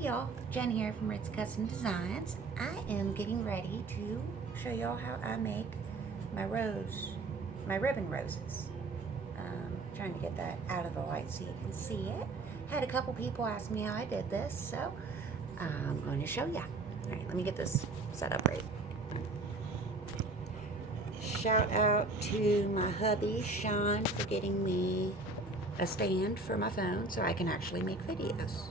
y'all, Jen here from Ritzie Custom Designs. I am getting ready to show y'all how I make my ribbon roses. Trying to get that out of the light so you can see it. Had a couple people ask me how I did this, so I'm going to show ya. Alright, let me get this set up right. Shout out to my hubby, Sean, for getting me a stand for my phone so I can actually make videos.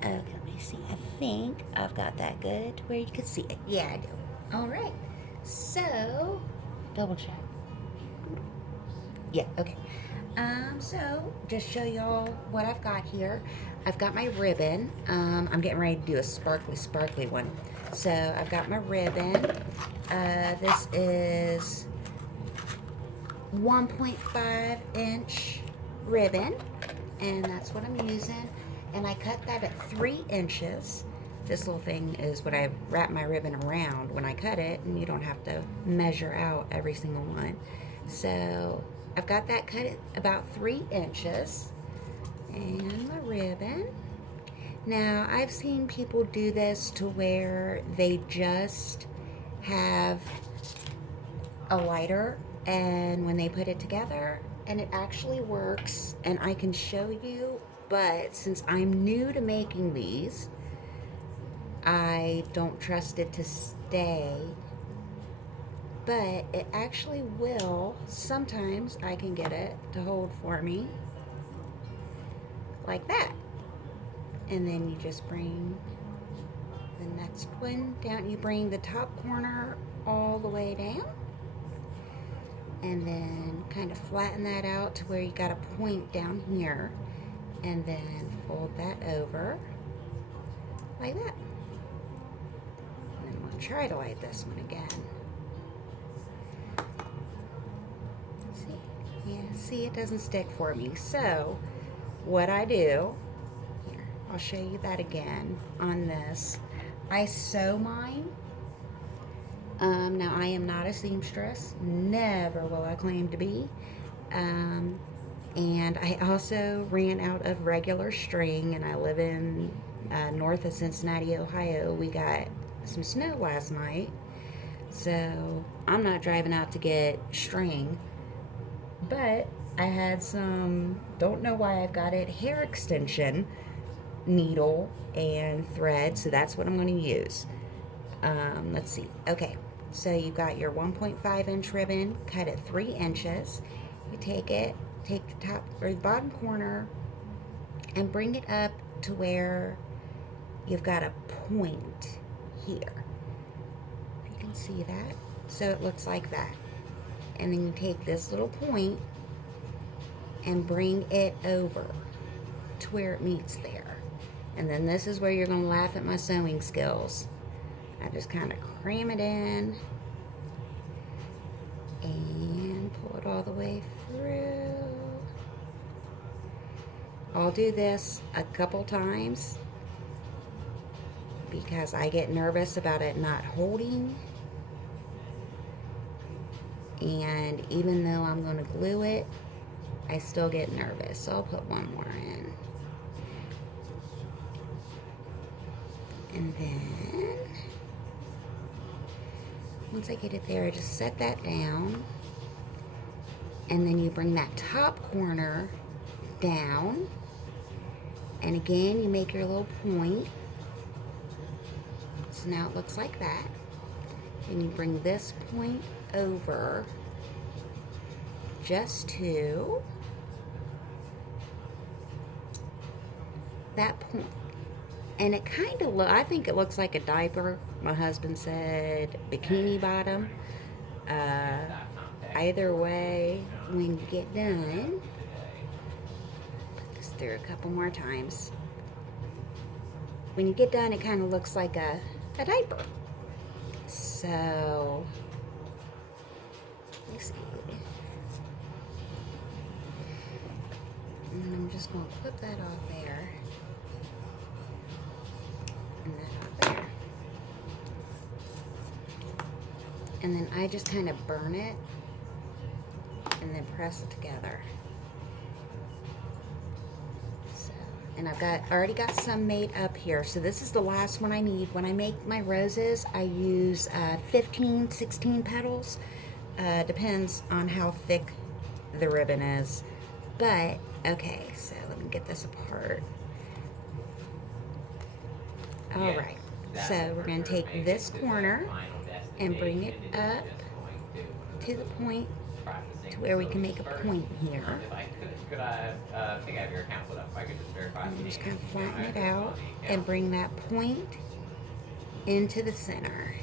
Okay, let me see. I think I've got that good to where you can see it. Yeah, I do. Alright. So, double check. Yeah, okay. So, just show y'all what I've got here. I've got my ribbon. I'm getting ready to do a sparkly one. So, I've got my ribbon. This is 1.5 inch ribbon, and that's what I'm using. And I cut that at 3 inches. This little thing is what I wrap my ribbon around when I cut it, and you don't have to measure out every single one. So I've got that cut at about 3 inches, and my ribbon. Now I've seen people do this to where they just have a lighter, and when they put it together, and it actually works, and I can show you. But since I'm new to making these, I don't trust it to stay. But it actually will. Sometimes I can get it to hold for me. Like that. And then you just bring the next one down. You bring the top corner all the way down. And then kind of flatten that out to where you got a point down here. And then fold that over like that. And then we'll try to light this one again. See? Yeah, see, it doesn't stick for me. So, what I do, here, I'll show you that again on this. I sew mine. Now, I am not a seamstress. Never will I claim to be. And I also ran out of regular string, and I live in north of Cincinnati, Ohio. We got some snow last night, so I'm not driving out to get string. But I had some, don't know why I've got it, hair extension needle and thread, so that's what I'm going to use. Let's see. Okay, so you've got your 1.5 inch ribbon cut at 3 inches. You take the top or the bottom corner and bring it up to where you've got a point here. You can see that. So it looks like that. And then you take this little point and bring it over to where it meets there. And then this is where you're going to laugh at my sewing skills. I just kind of cram it in and pull it all the way through. I'll do this a couple times because I get nervous about it not holding. And even though I'm going to glue it, I still get nervous. So I'll put one more in. And then, once I get it there, I just set that down. And then you bring that top corner down. And again, you make your little point. So now it looks like that. And you bring this point over just to that point. And it kind of I think it looks like a diaper. My husband said bikini bottom. Either way, when you get done, put this through a couple more times. When you get done, it kind of looks like a diaper. So, let me see. And then I'm just going to clip that off there. And that off there. And then I just kind of burn it and then press it together. So, And I've already got some made up here. So this is the last one I need. When I make my roses, I use 15, 16 petals. Depends on how thick the ribbon is. But, okay, so let me get this apart. Alright, so we're going to take this corner and bring it up to the point to where we can make a point here. And just kind of flatten it out and bring that point into the center.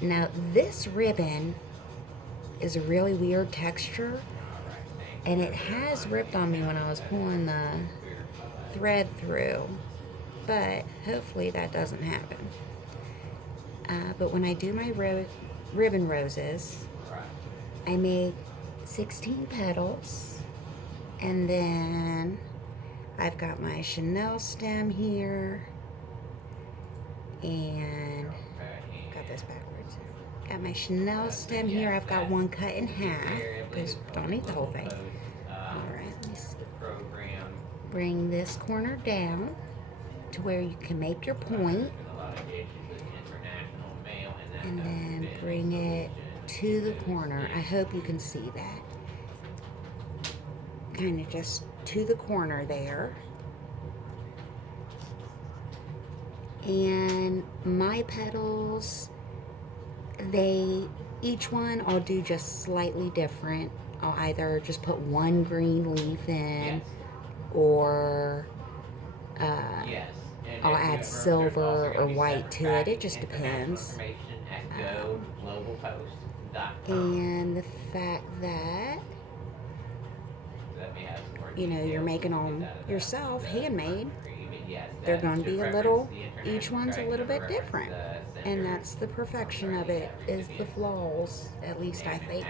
Now this ribbon is a really weird texture, and it has ripped on me when I was pulling the thread through, but hopefully that doesn't happen. But when I do my ribbon roses, I make 16 petals, and then I've got my chenille stem here, and got this backwards. Got my chenille stem here. I've got one cut in half because don't need the whole thing. Alright, let me see. Bring this corner down to where you can make your point, and then bring it to the corner. I hope you can see that. Kind of just to the corner there. And my petals, each one I'll do just slightly different. I'll either just put one green leaf in, or I'll add silver or white to it. It just depends. And the fact that, you know, you're making them yourself, handmade, they're going to be each one's a little bit different. And that's the perfection of it, is the flaws, at least I think.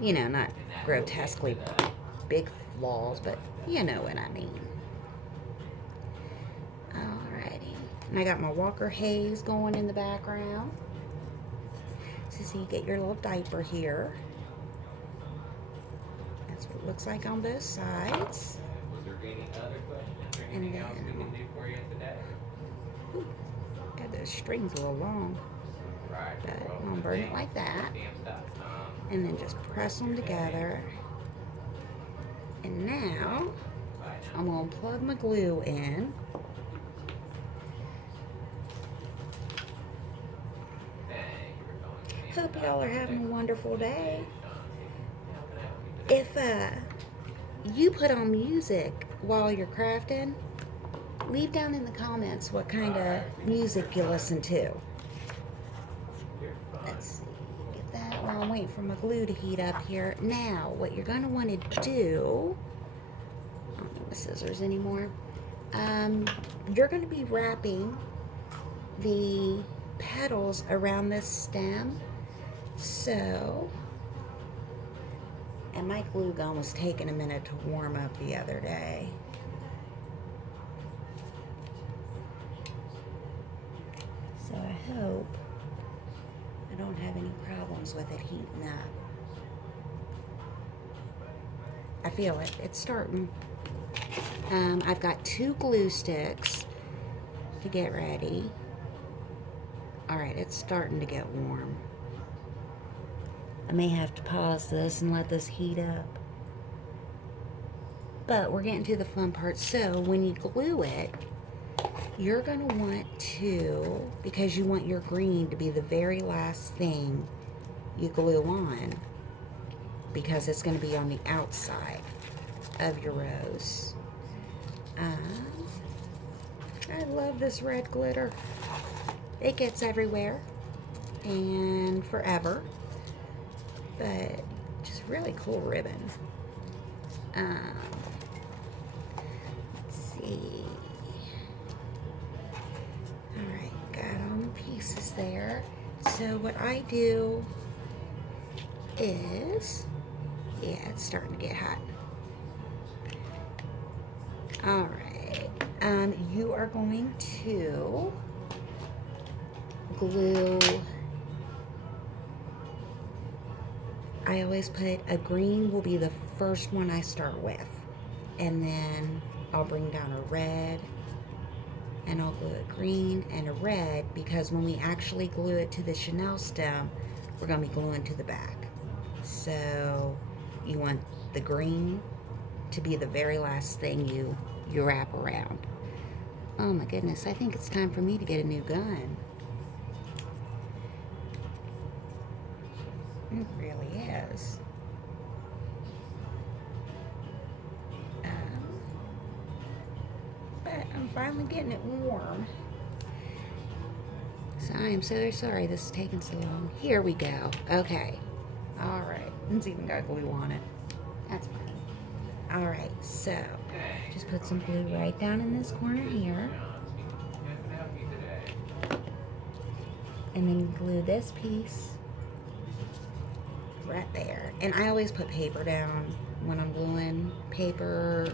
You know, not grotesquely big flaws, but you know what I mean. Alrighty. And I got my Walker Hayes going in the background. So you get your little diaper here. That's what it looks like on both sides. And then, ooh, got those strings a little long. But I'm going to burn it like that. And then just press them together. And now, I'm going to plug my glue in. Hope y'all are having a wonderful day. If you put on music while you're crafting, leave down in the comments what kind of music you listen to. Let's see, get that while I'm waiting for my glue to heat up here. Now, what you're going to want to do, I don't need my scissors anymore, you're going to be wrapping the petals around this stem. So, and my glue gun was taking a minute to warm up the other day. So I hope I don't have any problems with it heating up. I feel it. It's starting. I've got 2 glue sticks to get ready. Alright, it's starting to get warm. I may have to pause this and let this heat up. But we're getting to the fun part. So when you glue it, you're going to want to, because you want your green to be the very last thing you glue on, because it's going to be on the outside of your rose. I love this red glitter. It gets everywhere and forever. But just really cool ribbon. Let's see. Alright, got all the pieces there. So what I do is, yeah, it's starting to get hot. Alright, you are going to glue, I always put a green will be the first one I start with. And then I'll bring down a red, and I'll glue a green and a red, because when we actually glue it to the chenille stem, we're going to be gluing to the back. So you want the green to be the very last thing you wrap around. Oh my goodness, I think it's time for me to get a new gun. It really is. But I'm finally getting it warm. So I am so sorry this is taking so long. Here we go. Okay. Alright. It's even got glue on it. That's fine. Alright, so just put some glue right down in this corner here. And then you glue this piece right there. And I always put paper down when I'm gluing. Paper,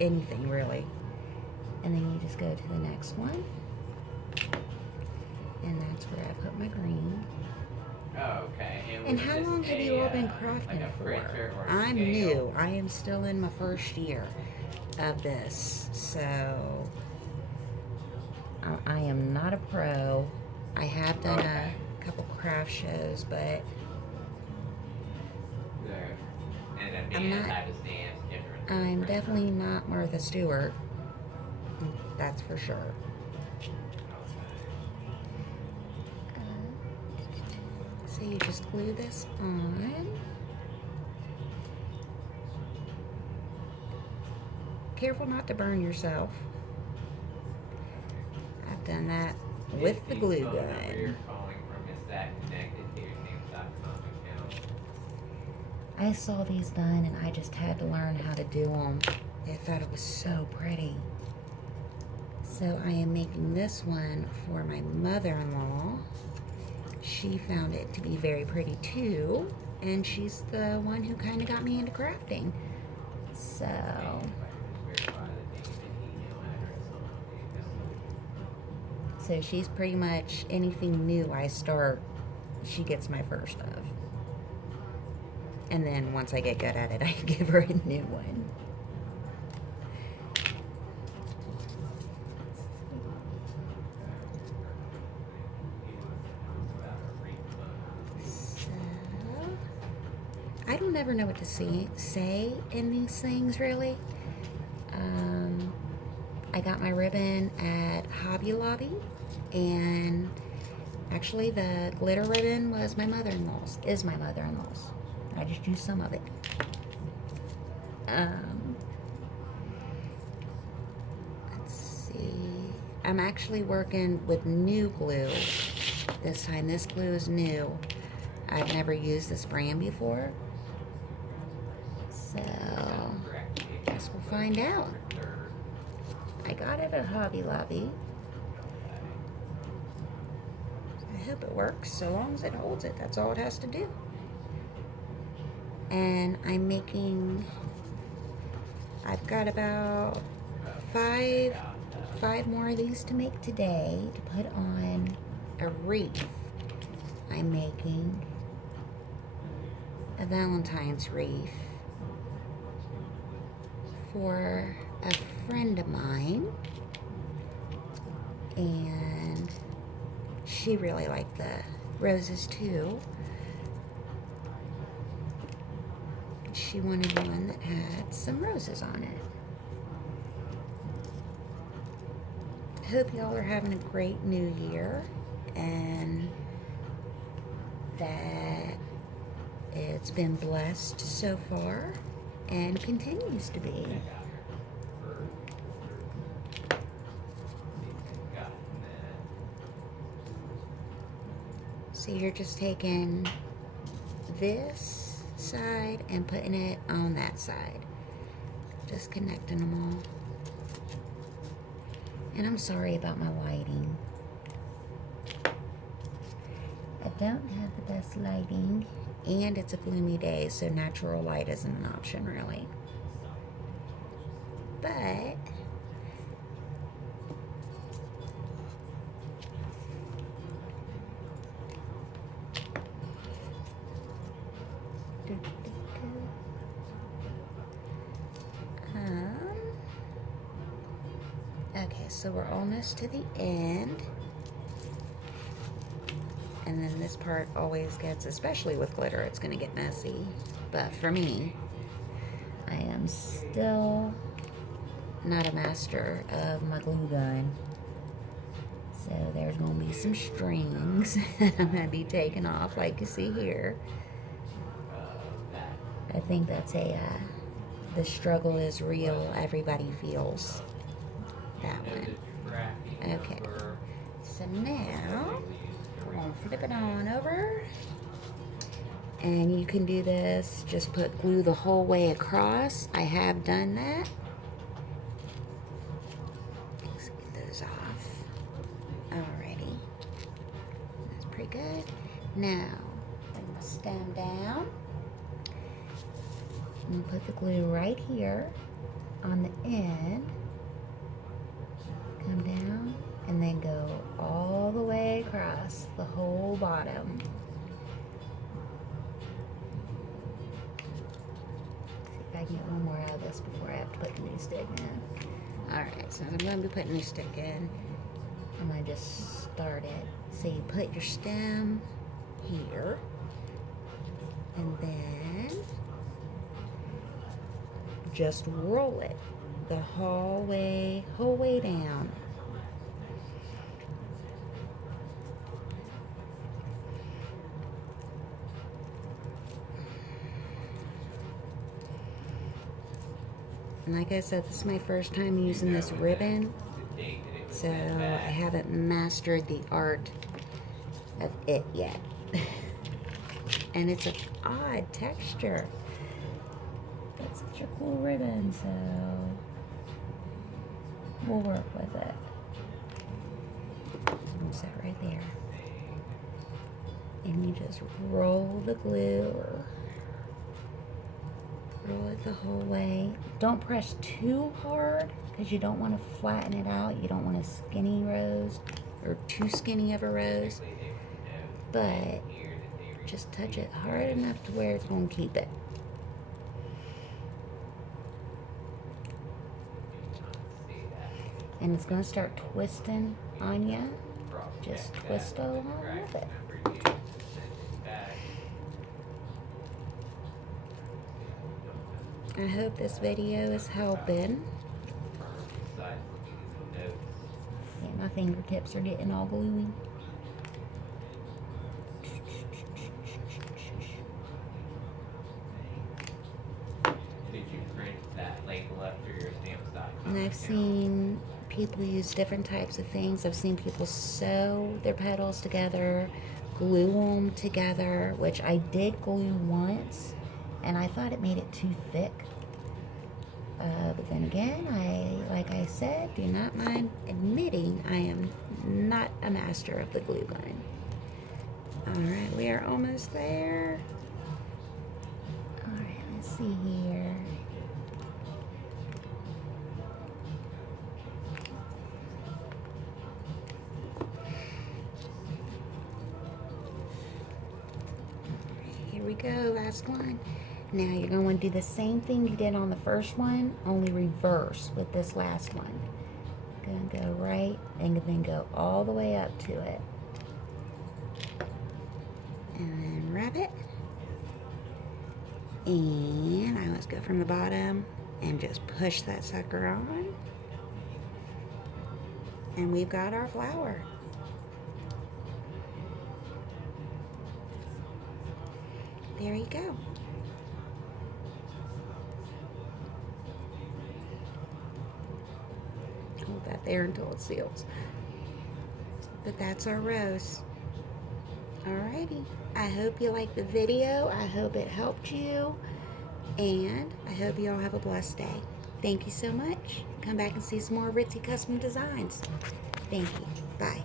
anything really. And then you just go to the next one. And that's where I put my green. Okay. And how long have you all been crafting for? I'm new. I am still in my first year of this. So I am not a pro. I have done a couple craft shows, but I'm definitely not Martha Stewart. That's for sure. So you just glue this on. Careful not to burn yourself. I've done that with the glue gun. I saw these done and I just had to learn how to do them. I thought it was so pretty. So I am making this one for my mother-in-law. She found it to be very pretty too, and she's the one who kind of got me into crafting. So she's pretty much anything new I start, she gets my first of. And then once I get good at it, I give her a new one. I don't ever know what to say in these things, really. I got my ribbon at Hobby Lobby, and actually the glitter ribbon was my mother-in-law's, is my mother-in-law's. I just used some of it. Let's see. I'm actually working with new glue this time. This glue is new. I've never used this brand before. So, guess we'll find out. I got it at Hobby Lobby. I hope it works, so long as it holds it. That's all it has to do. And I'm making, I've got about five more of these to make today to put on a wreath. I'm making a Valentine's wreath for a friend of mine, and she really liked the roses too. She wanted one that had some roses on it. Hope y'all are having a great new year, and that it's been blessed so far and continues to be. So you're just taking this side and putting it on that side. Just connecting them all. And I'm sorry about my lighting. I don't have the best lighting, and it's a gloomy day, so natural light isn't an option really. But Okay, so we're almost to the end. And then this part always gets, especially with glitter, it's going to get messy. But for me, I am still not a master of my glue gun. So there's going to be some strings I'm going to be taking off like you see here. I think that's the struggle is real, everybody feels that one. Okay, so now we're going to flip it on over. And you can do this, just put glue the whole way across. I have done that. Let's get those off. Alrighty. That's pretty good. Now, bring the stem down. And put the glue right here on the end. Come down and then go all the way across the whole bottom. I can get one more out of this before I have to put the new stick in. Alright, so I'm going to be putting the new stick in. I'm going to just start it. So you put your stem here. And then just roll it the whole way down. And like I said, this is my first time using this ribbon, so I haven't mastered the art of it yet. And it's an odd texture. It's such a cool ribbon, so we'll work with it. Use that right there. And you just roll the glue. Roll it the whole way. Don't press too hard because you don't want to flatten it out. You don't want a skinny rose or too skinny of a rose. But just touch it hard enough to where it's going to keep it. And it's going to start twisting on you. Just twist along with it. I hope this video is helping. Yeah, my fingertips are getting all gluey. Did you print that label after your stamp stock? And I've seen people use different types of things. I've seen people sew their petals together, glue them together, which I did glue once, and I thought it made it too thick. But then again, like I said, do not mind admitting I am not a master of the glue gun. Alright, we are almost there. Alright, let's see here. Here we go, last one. Now you're going to want to do the same thing you did on the first one, only reverse with this last one. Going to go right and then go all the way up to it. And then wrap it. And now let's go from the bottom and just push that sucker on. And we've got our flower. There you go. Hold that there until it seals. But that's our rose. Alrighty. I hope you liked the video. I hope it helped you. And I hope you all have a blessed day. Thank you so much. Come back and see some more Ritzie custom designs. Thank you. Bye.